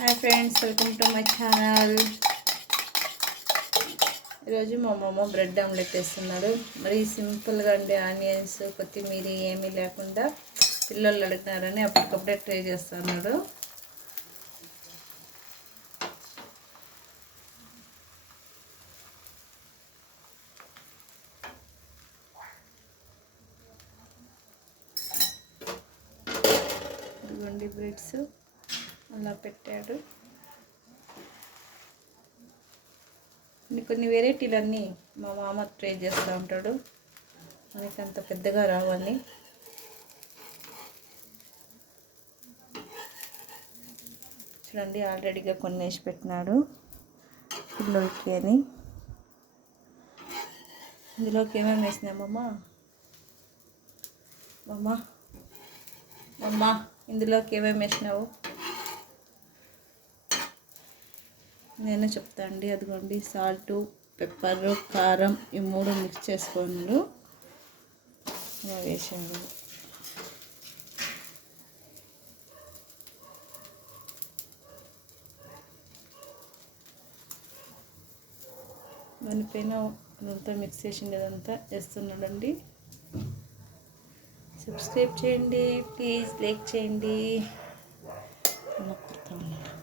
Hi friends, welcome to my channel. ఈరోజు మా అమ్మమ్మ బ్రెడ్ ఆమ్లెట్ వేస్తున్నాడు. మరి సింపుల్గా అండి, ఆనియన్స్ కొత్తిమీర ఏమీ లేకుండా పిల్లలు అడుగుతున్నారని అప్పటికప్పుడే ట్రై చేస్తున్నాడు. ఇదిగోండి బ్రెడ్స్ అలా పెట్టాడు. కొన్ని వెరైటీలన్నీ మా మామ ట్రై చేస్తూ ఉంటాడు. మనకి అంత పెద్దగా రావాలి. చూడండి, ఆల్రెడీగా కొన్ని వేసి పెట్టినాడు పిల్లలకి అని. ఇందులోకి ఏమేమి వేసినామమ్మా? అమ్మా ఇందులోకి ఏమేమి వేసినావు? నేను చెప్తా అండి. అదిగోండి, సాల్టు, పెప్పరు, కారం ఈ మూడు మిక్స్ చేసుకోండు వేసాడు. దానిపైన అదంతా మిక్స్ చేసిండేదంతా వేస్తున్నాడండి. సబ్స్క్రైబ్ చేయండి ప్లీజ్, లైక్ చేయండి. అలా కొడతా ఉన్నాడు.